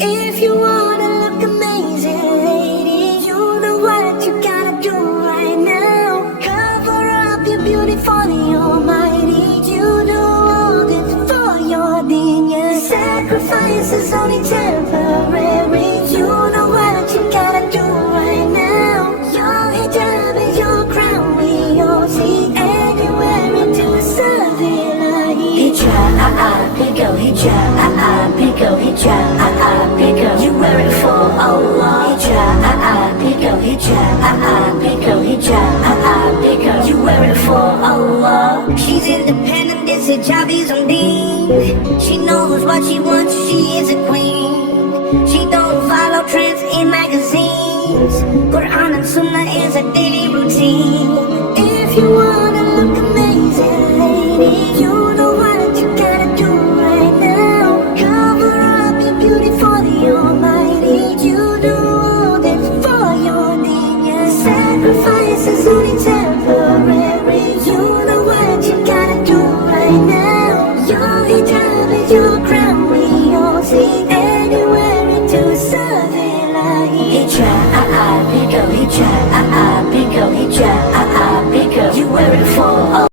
If you wanna look amazing, lady, you know what you gotta do right now. Cover up your beauty for the Almighty. You do all this for your genius. Sacrifice is only temporary. You know what you gotta do right now. Your hijab is your crown. We all see everywhere into something like hijab. Pick up hijab. Pick up hijab. Pick up. You wear it for Allah. Hijab. Pick up hijab. Pick up hijab. Pick up. You wear it for Allah. She's independent. This hijab is on deen. She knows what she wants. She is a queen. She don't follow trends in magazines. Quran and Sunnah is a daily routine. If you wanna look amazing, lady, you know what you gotta do right now. Cover up your beauty for the Almighty. You do all this for your genius. Sacrifice is only temporary. You know what you gotta do right now. Your hijab is your crown. We all see anywhere into something like hijab. Pick up hijab. Pick up hijab. Pick up. You wear it for